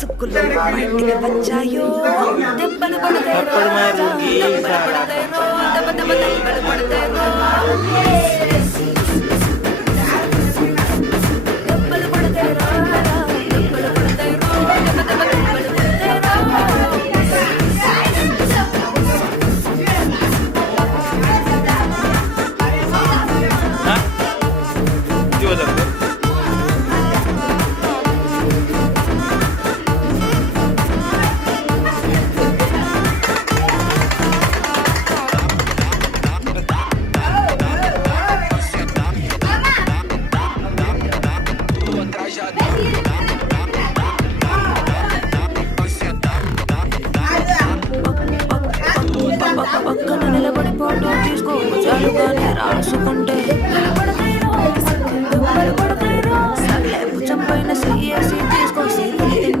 చుక్కులు మా ఇంటికి వచ్చాయో దెబ్బలు పడతాయి రో, थप्पड़ मारूंगी దెబ్బలు साला పడతాయి రో, थप्पड़ దెబ్బలు పడతాయి రో.